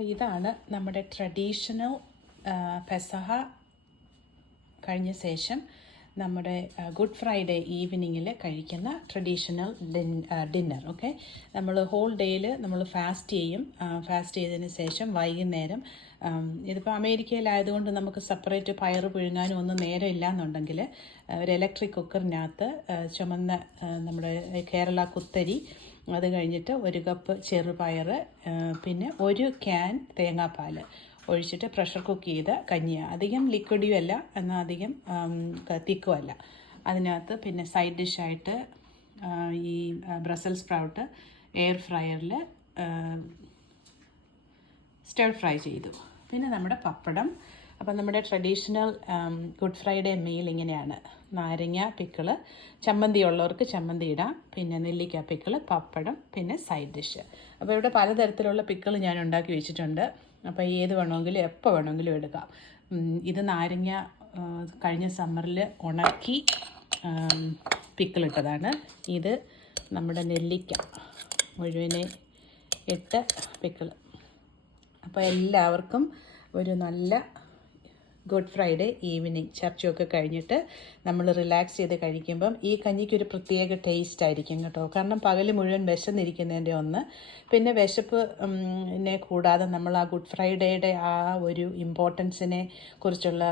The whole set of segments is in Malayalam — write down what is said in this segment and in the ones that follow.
അപ്പോൾ ഇതാണ് നമ്മുടെ ട്രഡീഷണൽ പെസഹ കഴിഞ്ഞ ശേഷം നമ്മുടെ ഗുഡ് ഫ്രൈഡേ ഈവനിങ്ങിൽ കഴിക്കുന്ന ട്രഡീഷണൽ ഡിന്നർ. ഓക്കെ, നമ്മൾ ഹോൾ ഡേയിൽ നമ്മൾ ഫാസ്റ്റ് ചെയ്യും. ഫാസ്റ്റ് ചെയ്തതിന് ശേഷം വൈകുന്നേരം ഇതിപ്പോൾ അമേരിക്കയിലായതുകൊണ്ട് നമുക്ക് സെപ്പറേറ്റ് പയർ പുഴുങ്ങാനും ഒന്നും നേരമില്ല എന്നുണ്ടെങ്കിൽ ഒരു ഇലക്ട്രിക് കുക്കറിനകത്ത് ചുമന്ന നമ്മുടെ കേരള കുത്തരി, അത് കഴിഞ്ഞിട്ട് 1 കപ്പ് ചെറുപയർ, പിന്നെ 1 ക്യാൻ തേങ്ങാപ്പാൽ ഒഴിച്ചിട്ട് പ്രഷർ കുക്ക് ചെയ്ത കഞ്ഞിയാണ്. അധികം ലിക്വിഡും അല്ല, എന്നാൽ അധികം തിക്കും അല്ല. അതിനകത്ത് പിന്നെ സൈഡ് ഡിഷായിട്ട് ഈ ബ്രസൽസ് സ്പ്രൗട്ട് എയർ ഫ്രയറിൽ സ്റ്റർ ഫ്രൈ ചെയ്തു. പിന്നെ നമ്മുടെ പപ്പടം. അപ്പം നമ്മുടെ ട്രഡീഷണൽ ഗുഡ് ഫ്രൈഡേ മീൽ ഇങ്ങനെയാണ്: നാരങ്ങ പിക്കിള്, ചമ്മന്തി ഉള്ളവർക്ക് ചമ്മന്തി ഇടാം, പിന്നെ നെല്ലിക്ക പിക്കിള്, പപ്പടം, പിന്നെ സൈഡ് ഡിഷ്. അപ്പോൾ ഇവിടെ പലതരത്തിലുള്ള പിക്കിൾ ഞാൻ ഉണ്ടാക്കി വെച്ചിട്ടുണ്ട്. അപ്പോൾ ഏത് വേണമെങ്കിലും എപ്പോൾ വേണമെങ്കിലും എടുക്കാം. ഇത് നാരങ്ങ കഴിഞ്ഞ സമ്മറിൽ ഉണക്കി പിക്കിളിട്ടതാണ്. ഇത് നമ്മുടെ നെല്ലിക്ക മുഴുവനെ ഇട്ട് പിക്കിള്. അപ്പോൾ എല്ലാവർക്കും ഒരു നല്ല ഗുഡ് ഫ്രൈഡേ ഈവനിങ് ചർച്ചയൊക്കെ കഴിഞ്ഞിട്ട് നമ്മൾ റിലാക്സ് ചെയ്ത് കഴിക്കുമ്പം ഈ കഞ്ഞിക്കൊരു പ്രത്യേക ടേസ്റ്റ് ആയിരിക്കും കേട്ടോ. കാരണം പകൽ മുഴുവൻ വിശന്നിരിക്കുന്നതിൻ്റെ ഒന്ന്, പിന്നെ വിശപ്പിനെ കൂടാതെ നമ്മൾ ആ ഗുഡ് ഫ്രൈഡേയുടെ ആ ഒരു ഇമ്പോർട്ടൻസിനെ കുറിച്ചുള്ള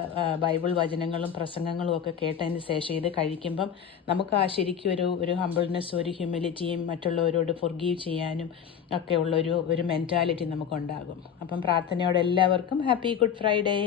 ബൈബിൾ വചനങ്ങളും പ്രസംഗങ്ങളും ഒക്കെ കേട്ടതിന് ശേഷം ഇത് കഴിക്കുമ്പം നമുക്ക് ആ ശരിക്കും ഒരു ഹംബിൾനെസ്, ഒരു ഹ്യൂമിലിറ്റിയും മറ്റുള്ളവരോട് ഫൊർഗീവ് ചെയ്യാനും ഒക്കെ ഉള്ളൊരു മെൻറ്റാലിറ്റി നമുക്കുണ്ടാകും. അപ്പം പ്രാർത്ഥനയോടെ എല്ലാവർക്കും ഹാപ്പി ഗുഡ് ഫ്രൈഡേ.